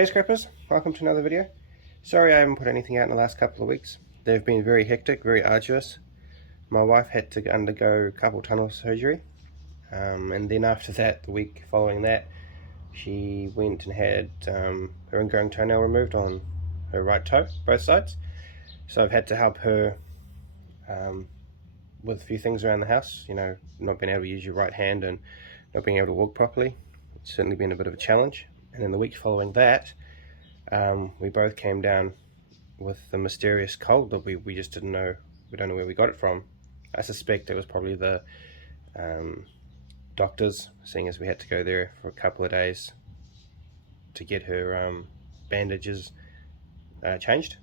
Hey scrappers, welcome to another video. Sorry I haven't put anything out in the last couple of weeks. They've been very hectic, very arduous. My wife had to undergo carpal tunnel surgery, and then after that, the week following that, she went and had her ingrowing toenail removed on her right toe, both sides. So I've had to help her with a few things around the house, you know, not being able to use your right hand and not being able to walk properly. It's certainly been a bit of a challenge. And then the week following that, we both came down with the mysterious cold that we just didn't know. We don't know where we got it from. I suspect it was probably the doctors, seeing as we had to go there for a couple of days to get her bandages changed.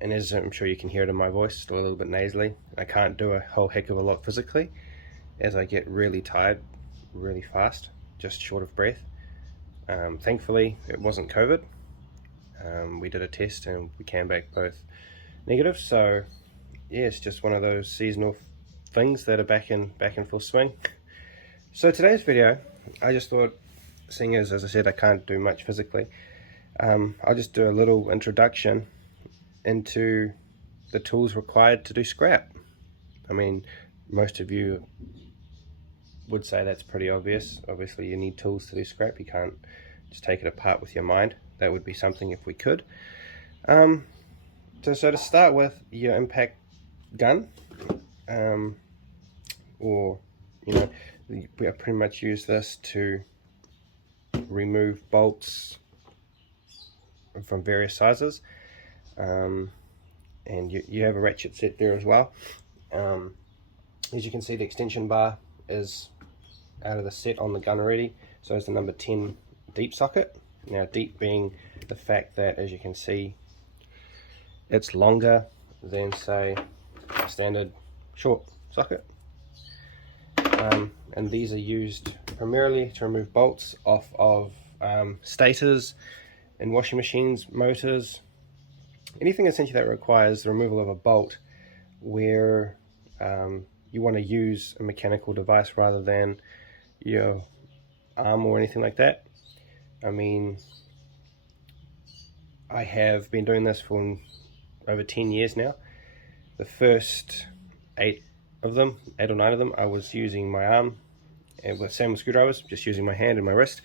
And as I'm sure you can hear it in my voice, still a little bit nasally. I can't do a whole heck of a lot physically, as I get really tired really fast, just short of breath. Thankfully it wasn't COVID. We did a test and we came back both negative, so yeah, it's just one of those seasonal things that are back in full swing. So today's video, I just thought, seeing as I said I can't do much physically, I'll just do a little introduction into the tools required to do scrap. I mean, most of you would say that's pretty obvious. Obviously you need tools to do scrap. You can't just take it apart with your mind. That would be something if we could. So to start with, your impact gun, or you know, we pretty much use this to remove bolts from various sizes, and you have a ratchet set there as well. As you can see, the extension bar is out of the set on the gun already, so is the number 10 deep socket. Now, deep being the fact that, as you can see, it's longer than, say, a standard short socket. And these are used primarily to remove bolts off of stators in washing machines, motors, anything essentially that requires the removal of a bolt where you want to use a mechanical device rather than your arm or anything like that. I mean, I have been doing this for over 10 years now. The first 8 or 9 of them, I was using my arm and with same with screwdrivers, just using my hand and my wrist.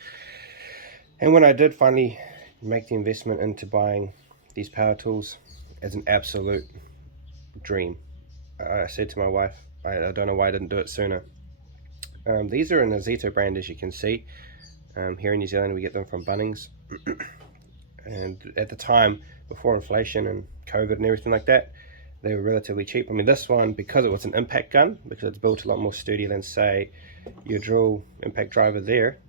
And when I did finally make the investment into buying these power tools, it's an absolute dream. I said to my wife, I don't know why I didn't do it sooner. These are an Azito brand, as you can see. Here in New Zealand we get them from Bunnings. And at the time, before inflation and COVID and everything like that, they were relatively cheap. I mean, this one, because it was an impact gun, because it's built a lot more sturdy than, say, your drill impact driver there,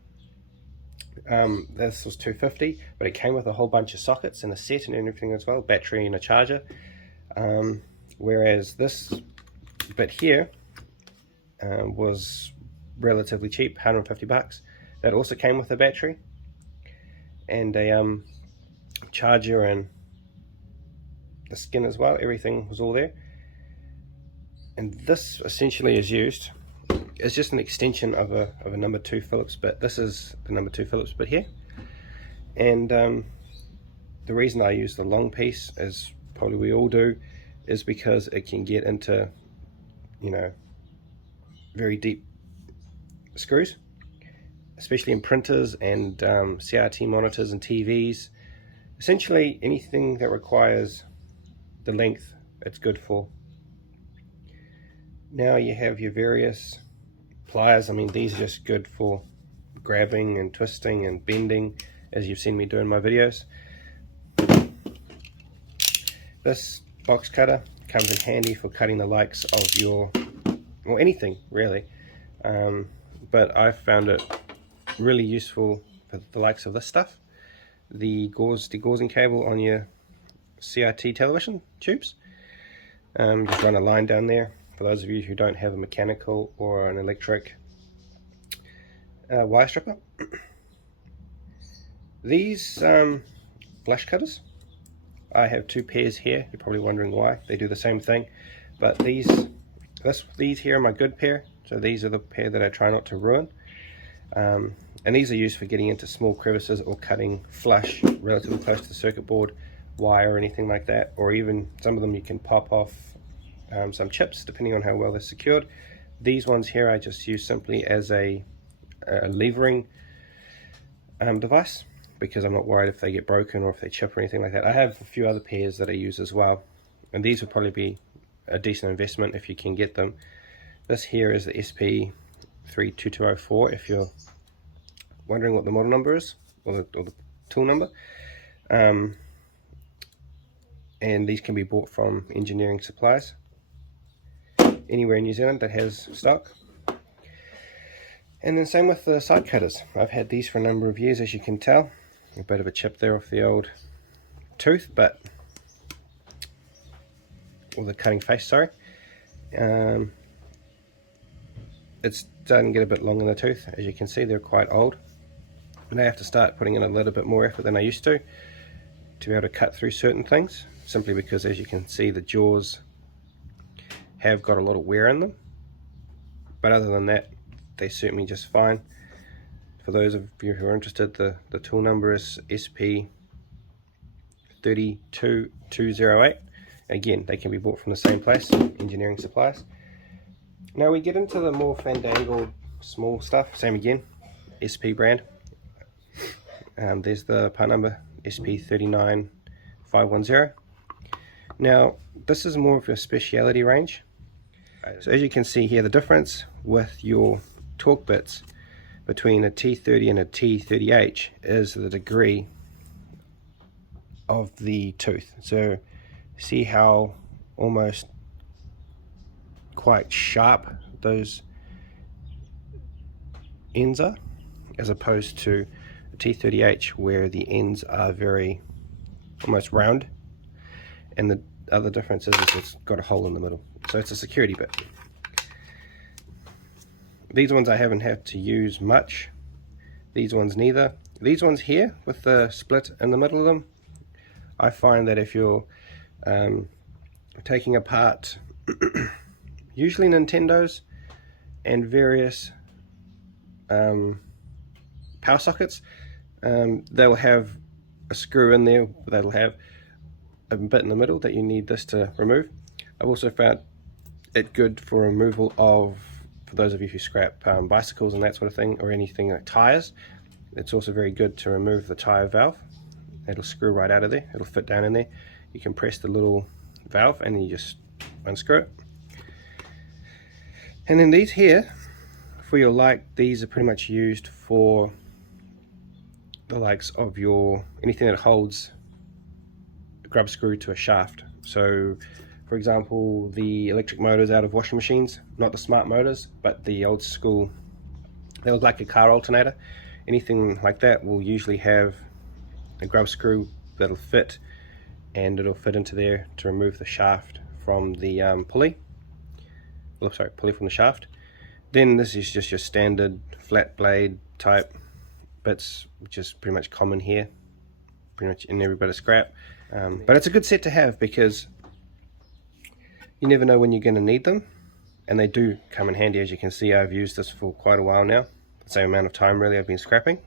this was $250, but it came with a whole bunch of sockets and a set and everything as well, battery and a charger. Whereas this bit here was relatively cheap, 150 bucks. That also came with a battery and a charger and the skin as well. Everything was all there. And this essentially is used, it's just an extension of a number 2 Phillips bit. This is the number 2 Phillips bit here. And the reason I use the long piece, as probably we all do, is because it can get into, you know, very deep screws, especially in printers and CRT monitors and TVs. Essentially anything that requires the length, it's good for. Now you have your various pliers. I mean, these are just good for grabbing and twisting and bending, as you've seen me do in my videos. This box cutter comes in handy for cutting the likes of your, or anything really, but I've found it really useful for the likes of this stuff. The degaussing cable on your CRT television tubes. Just run a line down there for those of you who don't have a mechanical or an electric wire stripper. These flush cutters, I have 2 pairs here. You're probably wondering why. They do the same thing, but these here are my good pair, so these are the pair that I try not to ruin. and these are used for getting into small crevices or cutting flush relatively close to the circuit board wire or anything like that, or even some of them you can pop off some chips depending on how well they're secured. These ones here I just use simply as a levering device, because I'm not worried if they get broken or if they chip or anything like that. I have a few other pairs that I use as well, and these would probably be a decent investment if you can get them. This here is the SP32204, if you're wondering what the model number is, or the tool number. And these can be bought from engineering supplies anywhere in New Zealand that has stock. And then same with the side cutters. I've had these for a number of years, as you can tell. A bit of a chip there off the old tooth, but or the cutting face, sorry. It's starting to get a bit long in the tooth. As you can see, they're quite old, and I have to start putting in a little bit more effort than I used to be able to cut through certain things, simply because, as you can see, the jaws have got a lot of wear in them. But other than that, they suit me just fine. For those of you who are interested, the tool number is SP32208. Again, they can be bought from the same place, engineering supplies. Now we get into the more fandangled small stuff. Same again, SP brand. There's the part number, SP39510. Now this is more of a speciality range. So as you can see here, the difference with your torque bits between a T30 and a T30H is the degree of the tooth. So see how almost quite sharp those ends are, as opposed to a T30H where the ends are very almost round, and the other difference is it's got a hole in the middle, so it's a security bit. These ones I haven't had to use much, these ones neither. These ones here with the split in the middle of them, I find that if you're taking apart usually Nintendos and various power sockets, they'll have a screw in there that'll have a bit in the middle that you need this to remove. I've also found it good for removal of, for those of you who scrap bicycles and that sort of thing, or anything like tires. It's also very good to remove the tire valve. It'll screw right out of there, it'll fit down in there. You can press the little valve and then you just unscrew it. And then these here, for your light, these are pretty much used for the likes of your anything that holds a grub screw to a shaft. So for example, the electric motors out of washing machines, not the smart motors, but the old school, they look like a car alternator. Anything like that will usually have a grub screw that'll fit, and it'll fit into there to remove the shaft from the pulley. Oh, sorry, pulley from the shaft. Then this is just your standard flat blade type bits, which is pretty much common here, pretty much in every bit of scrap. But it's a good set to have, because you never know when you're going to need them, and they do come in handy. As you can see, I've used this for quite a while now, the same amount of time really I've been scrapping.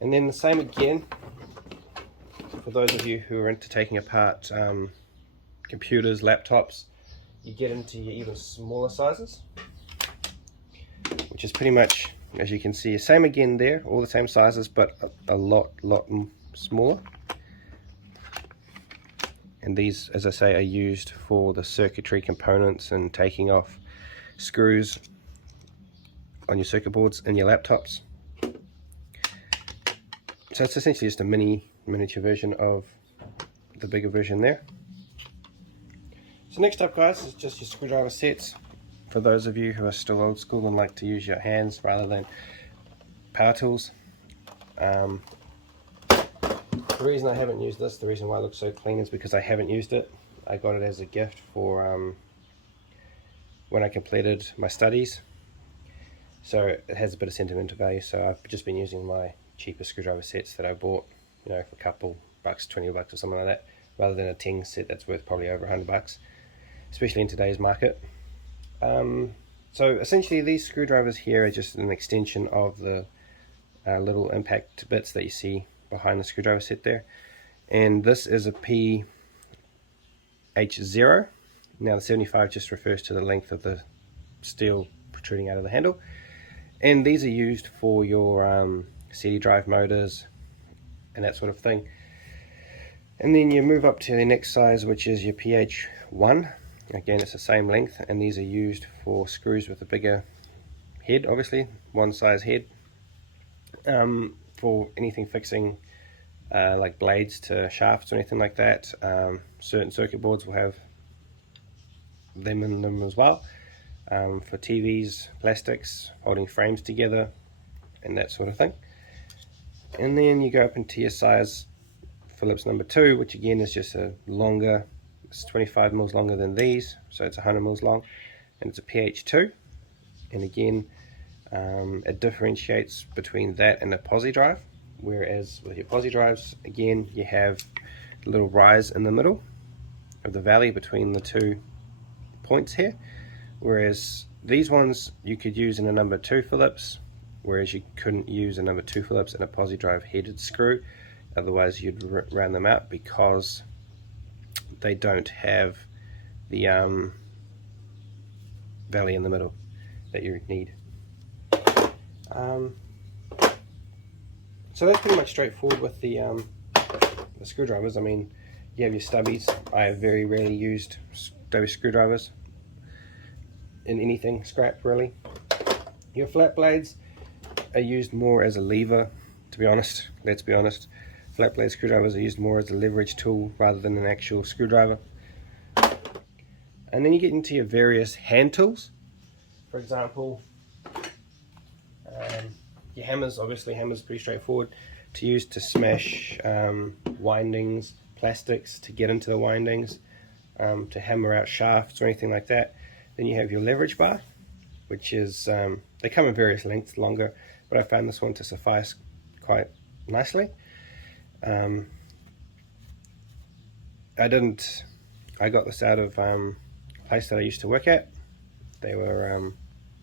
And then the same again for those of you who are into taking apart computers, laptops. You get into your even smaller sizes, which is pretty much, as you can see, same again there, all the same sizes, but a lot smaller. And these, as I say, are used for the circuitry components and taking off screws on your circuit boards and your laptops. So it's essentially just a miniature version of the bigger version there. So next up, guys, is just your screwdriver sets. For those of you who are still old school and like to use your hands rather than power tools. The reason I haven't used this, the reason why it looks so clean, is because I haven't used it. I got it as a gift for when I completed my studies. So it has a bit of sentimental value, so I've just been using my cheaper screwdriver sets that I bought, you know, for a couple bucks, 20 bucks or something like that, rather than a Ting set that's worth probably over 100 bucks, especially in today's market. So essentially these screwdrivers here are just an extension of the little impact bits that you see behind the screwdriver set there. And this is a PH0. Now the 75 just refers to the length of the steel protruding out of the handle. And these are used for your CD drive motors and that sort of thing. And then you move up to the next size, which is your PH1. Again, it's the same length, and these are used for screws with a bigger head, obviously, one size head, for anything fixing like blades to shafts or anything like that. Certain circuit boards will have them in them as well, for TVs, plastics, holding frames together, and that sort of thing. And then you go up into your size Phillips number 2, which again is just a longer, it's 25 mils longer than these, so it's 100 mils long, and it's a PH2. And again, it differentiates between that and a posi drive, whereas with your posi drives, again, you have a little rise in the middle of the valley between the 2 points here, whereas these ones you could use in a number 2 Phillips, whereas you couldn't use a number 2 Phillips in a posi drive headed screw. Otherwise you'd round them out, because they don't have the valley in the middle that you need. So that's pretty much straightforward with the screwdrivers. I mean, you have your stubbies. I have very rarely used stubby screwdrivers in anything scrap, really. Your flat blades are used more as a lever, to be honest. Let's be honest. Flat blade screwdrivers are used more as a leverage tool rather than an actual screwdriver. And then you get into your various hand tools. For example, your hammers. Obviously, hammers are pretty straightforward to use to smash windings, plastics to get into the windings, to hammer out shafts or anything like that. Then you have your leverage bar, which is, they come in various lengths, longer, but I found this one to suffice quite nicely. I got this out of a place that I used to work at. They were,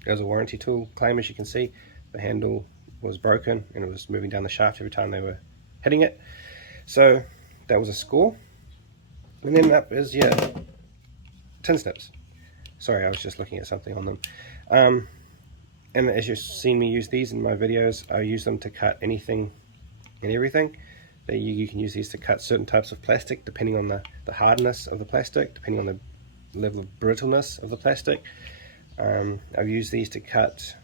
it was a warranty tool claim, as you can see. The handle was broken and it was moving down the shaft every time they were hitting it. So that was a score. And then up is your tin snips. Sorry, I was just looking at something on them. And as you've seen me use these in my videos, I use them to cut anything and everything. You can use these to cut certain types of plastic depending on the hardness of the plastic, depending on the level of brittleness of the plastic. I've used these to cut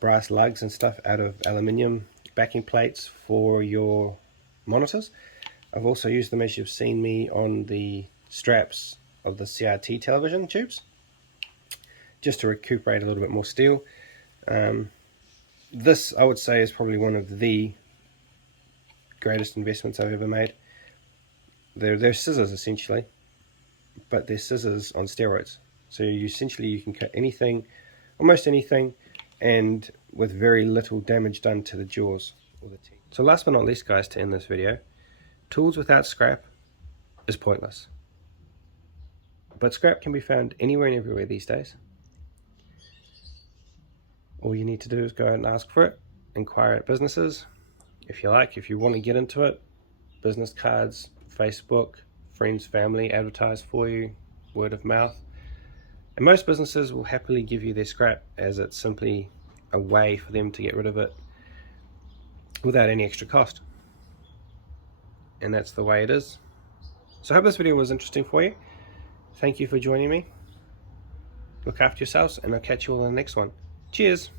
brass lugs and stuff out of aluminium backing plates for your monitors. I've also used them, as you've seen me, on the straps of the CRT television tubes, just to recuperate a little bit more steel. This, I would say, is probably one of the greatest investments I've ever made. They're scissors essentially, but they're scissors on steroids. So you can cut anything, almost anything, and with very little damage done to the jaws or the teeth. So last but not least, guys, to end this video, tools without scrap is pointless. But scrap can be found anywhere and everywhere these days. All you need to do is go out and ask for it, inquire at businesses. If you want to get into it, business cards, Facebook, friends, family advertise for you, word of mouth. And most businesses will happily give you their scrap, as it's simply a way for them to get rid of it without any extra cost. And that's the way it is. So I hope this video was interesting for you. Thank you for joining me. Look after yourselves, and I'll catch you all in the next one. Cheers!